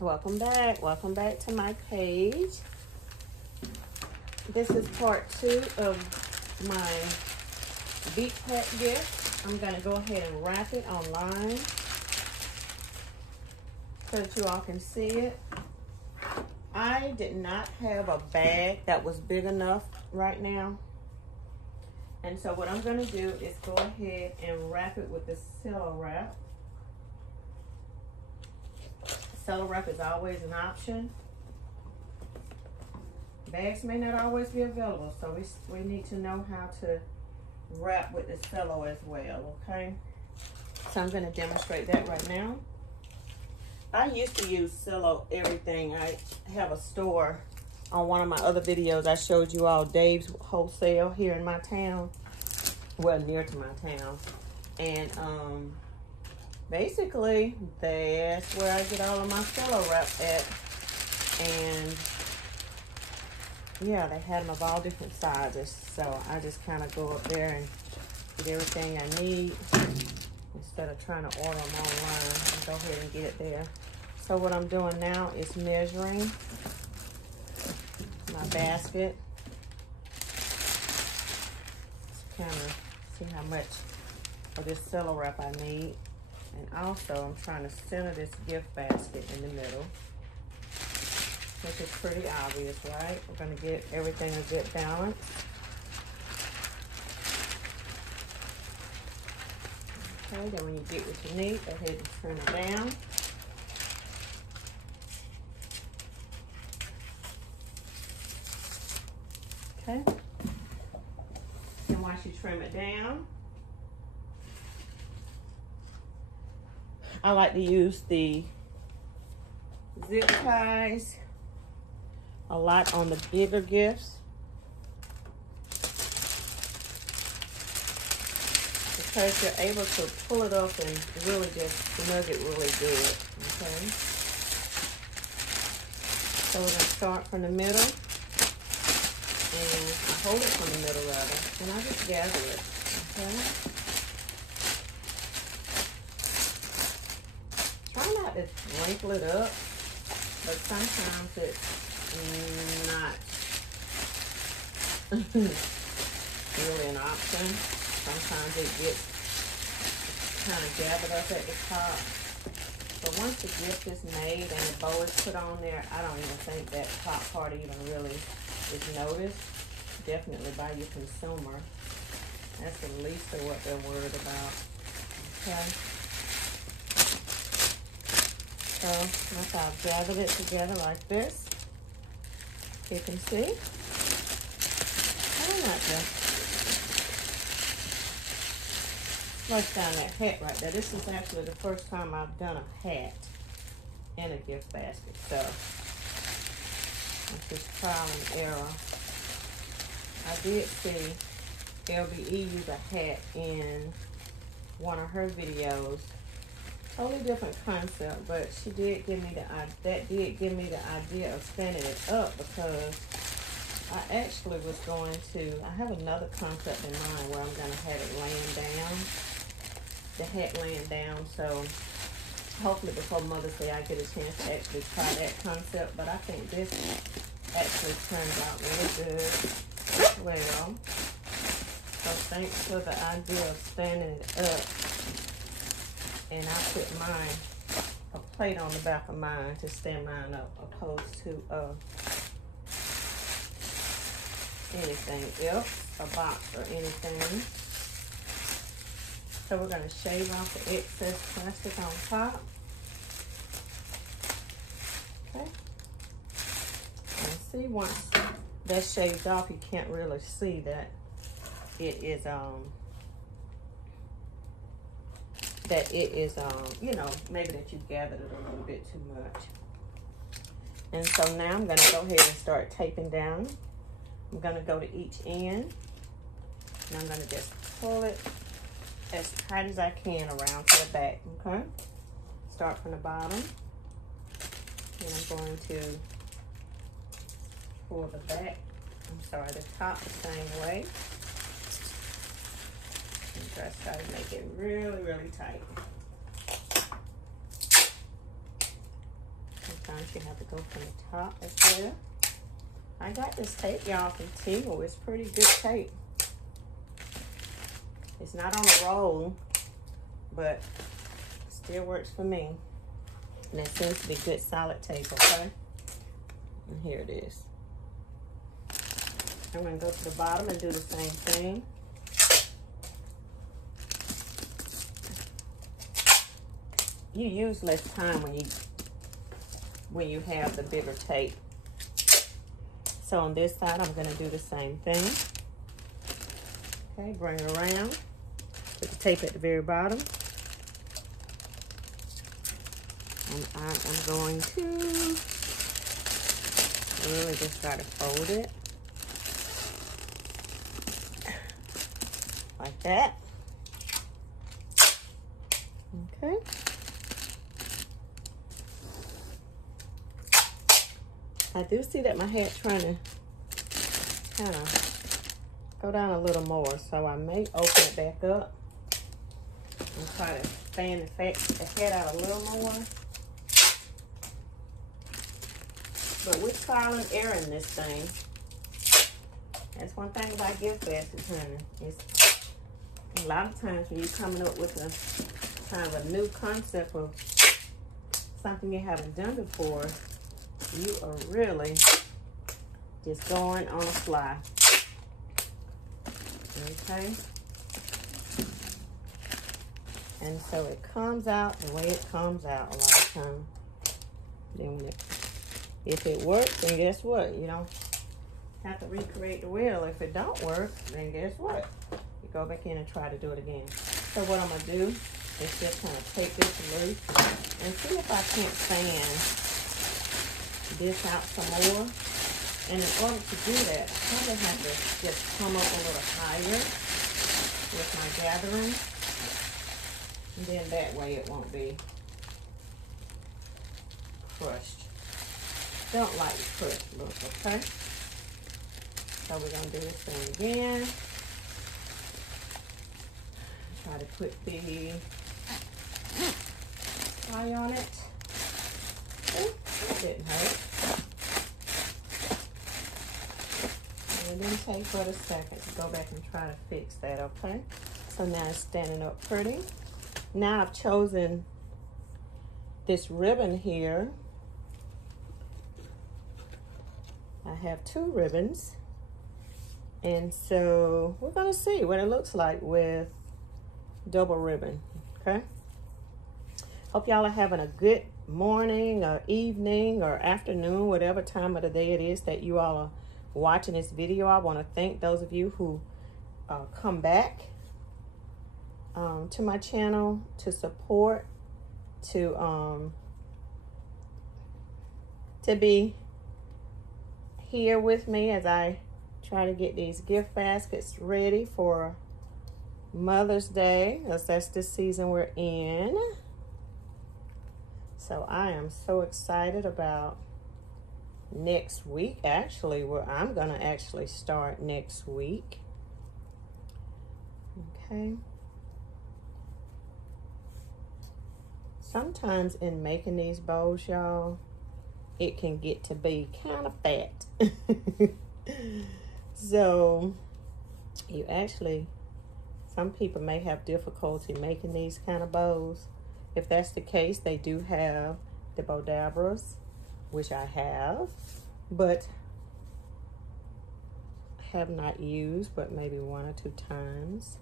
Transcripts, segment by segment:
Welcome back to my page. This is part 2 of my beat pack gift. I'm going to go ahead and wrap it online so that you all can see it. I did not have a bag that was big enough right now. And so what I'm going to do is go ahead and wrap it with this cello wrap. Cello wrap is always an option. Bags may not always be available, so we need to know how to wrap with the cello as well, okay? So I'm going to demonstrate that right now. I used to use cello everything. I have a store. On one of my other videos, I showed you all Dave's Wholesale here in my town. Well, near to my town. And basically, that's where I get all of my cello wrap at. And yeah, they had them of all different sizes. So I just kind of go up there and get everything I need instead of trying to order them online. I'll go ahead and get it there. So what I'm doing now is measuring my basket. Just kind of see how much of this cello wrap I need. And also, I'm trying to center this gift basket in the middle, which is pretty obvious, right? We're going to get everything a good balance. Okay, then when you get what you need, go ahead and trim it down. Okay. And once you trim it down, I like to use the zip ties a lot on the bigger gifts because you're able to pull it up and really just snug it really good, okay? So we're going to start from the middle, and I hold it from the middle rather, and I just gather it, okay? Try not to wrinkle it up, but sometimes it's not really an option. Sometimes it gets kind of gathered up at the top. But once the gift is made and the bow is put on there, I don't even think that top part even really is noticed. Definitely by your consumer. That's the least of what they're worried about. Okay. So once I've gathered it together like this, you can see. Try not to flush down that hat right there. This is actually the first time I've done a hat in a gift basket. So it's just trial and error. I did see LBE use a hat in one of her videos. Totally different concept, but she did give me the idea of standing it up because I actually was going to, I have another concept in mind where I'm going to have it laying down, the hat laying down, so hopefully before Mother's Day I get a chance to actually try that concept, but I think this actually turns out really good as well. So thanks for the idea of standing it up. And I put a plate on the back of mine to stand mine up, opposed to anything else, a box or anything. So we're going to shave off the excess plastic on top. Okay. And see, once that's shaved off, you can't really see that it is you know, maybe that you gathered it a little bit too much. And so now I'm going to go ahead and start taping down. I'm going to go to each end, and I'm going to just pull it as tight as I can around to the back, okay? Start from the bottom, and I'm going to pull the back, the top the same way. Just try to make it really, really tight. sometimes you have to go from the top as well. I got this tape, y'all, from Temu. It's pretty good tape. It's not on a roll, but it still works for me. And it seems to be good solid tape, okay? And here it is. I'm going to go to the bottom and do the same thing. You use less time when you have the bigger tape. So on this side, I'm going to do the same thing. Okay, bring it around. Put the tape at the very bottom. And I am going to really just try to fold it. Like that. Okay. I do see that my hat's trying to kind of go down a little more, so I may open it back up and try to fan the head out a little more. But we're trial and error in this thing. That's one thing about gift baskets, honey. It's a lot of times when you're coming up with a kind of a new concept of something you haven't done before, you are really just going on a fly. Okay? And so it comes out the way it comes out a lot of times. Then if it works, then guess what? You don't have to recreate the wheel. If it don't work, then guess what? You go back in and try to do it again. So what I'm going to do is just kind of take this loose and see if I can't fan this out some more. And in order to do that, I probably have to just come up a little higher with my gathering. And then that way it won't be crushed. Don't like the crushed look, okay? So we're going to do this thing again. Try to put the eye on it. Oh, that didn't hurt. And then take but a second to go back and try to fix that, okay? So now it's standing up pretty. Now I've chosen this ribbon here. I have 2 ribbons. And so we're gonna see what it looks like with double ribbon, okay? Hope y'all are having a good morning or evening or afternoon, whatever time of the day it is that you all are watching this video. I want to thank those of you who come back to my channel to support, to be here with me as I try to get these gift baskets ready for Mother's Day, as that's the season we're in. So I am so excited about next week, actually, where I'm gonna actually start next week. Okay. Sometimes in making these bows, y'all, it can get to be kind of fat. So you actually, some people may have difficulty making these kind of bows. If that's the case, they do have the Bowdabras, which I have, but have not used but maybe 1 or 2 times.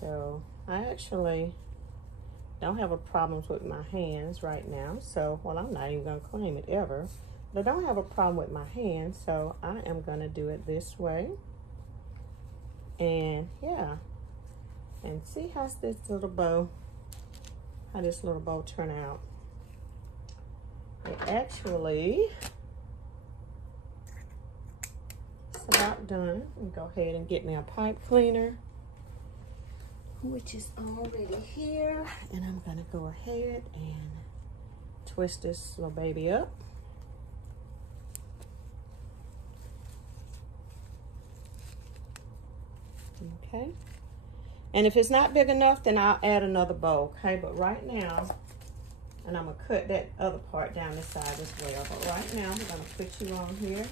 So I actually don't have a problem with my hands right now. So, well, I'm not even gonna claim it ever, but I don't have a problem with my hands. So I am gonna do it this way. And yeah, and see how this little bow turn out. It actually, it's about done. I'll go ahead and get me a pipe cleaner, which is already here. And I'm gonna go ahead and twist this little baby up. Okay. And if it's not big enough, then I'll add another bow, okay? But right now, And I'm going to cut that other part down this side as well. But right now, we're going to put you on here.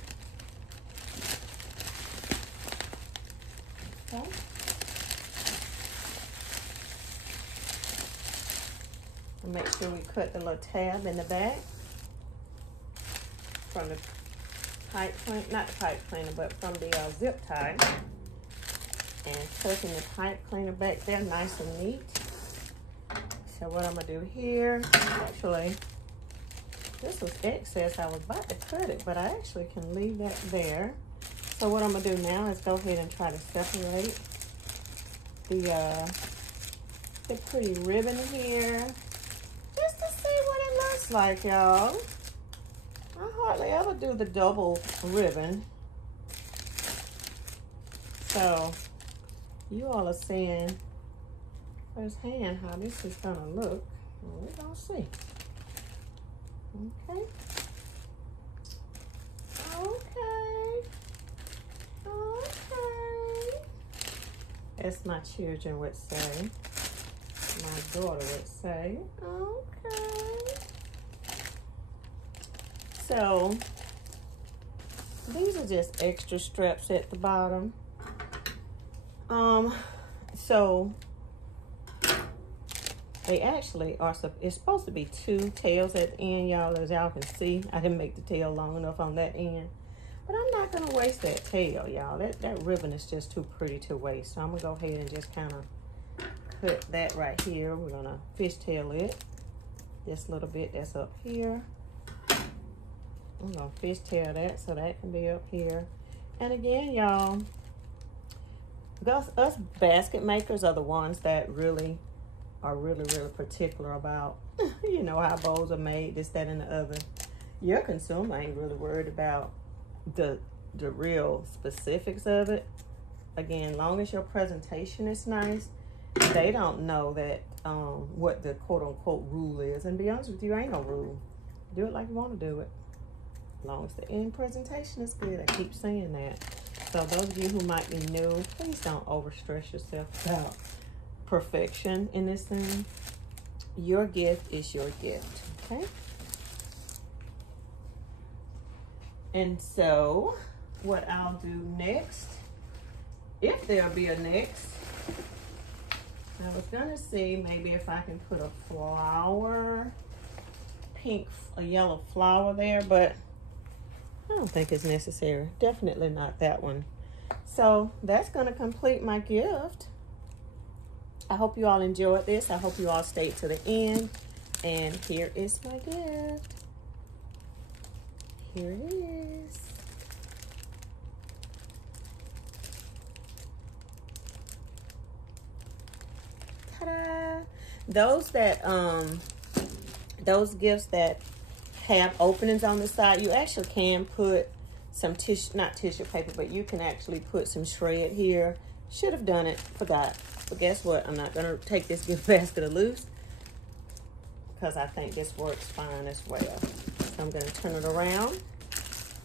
Okay. And make sure we cut the little tab in the back from the pipe cleaner, not the pipe cleaner, but from the zip tie. And tucking the pipe cleaner back there nice and neat. So what I'm gonna do here, actually, this was excess. I was about to cut it, but I actually can leave that there. So what I'm gonna do now is go ahead and try to separate the pretty ribbon here, just to see what it looks like, y'all. I hardly ever do the double ribbon. So you all are seeing firsthand how this is gonna look. Well, we're gonna see. Okay. Okay. Okay. As my children would say, my daughter would say, okay. So these are just extra straps at the bottom. So they actually are, it's supposed to be 2 tails at the end, y'all. As y'all can see, I didn't make the tail long enough on that end. But I'm not gonna waste that tail, y'all. That ribbon is just too pretty to waste. So I'm gonna go ahead and just kind of cut that right here. We're gonna fishtail it. This little bit that's up here. I'm gonna fishtail that so that can be up here. And again, y'all, us basket makers are the ones that really are really particular about, you know, how bowls are made, this, that, and the other. Your consumer ain't really worried about the real specifics of it. Again, long as your presentation is nice, they don't know that what the quote-unquote rule is. And to be honest with you, ain't no rule. Do it like you want to do it. As long as the end presentation is good. I keep saying that. So those of you who might be new, please don't overstress yourself about perfection in this thing. Your gift is your gift, okay? And so what I'll do next, if there'll be a next, I was gonna see maybe if I can put a flower, a yellow flower there, but I don't think it's necessary. Definitely not that one. So that's gonna complete my gift. I hope you all enjoyed this. I hope you all stayed to the end. And here is my gift. Here it is. Ta-da! Those gifts that have openings on the side, you actually can put some tissue, not tissue paper, but you can actually put some shred here. Should have done it, forgot. But guess what? I'm not gonna take this gift basket loose because I think this works fine as well. So I'm gonna turn it around,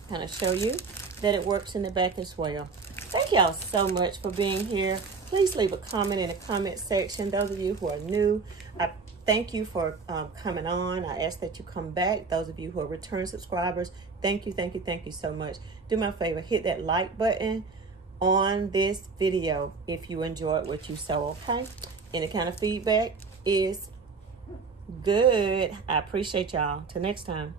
kind of show you that it works in the back as well. Thank y'all so much for being here. Please leave a comment in the comment section. Those of you who are new, I thank you for coming on. I ask that you come back. Those of you who are return subscribers, thank you so much. Do me a favor, hit that like button on this video if you enjoyed what you saw, okay? Any kind of feedback is good. I appreciate y'all. Till next time.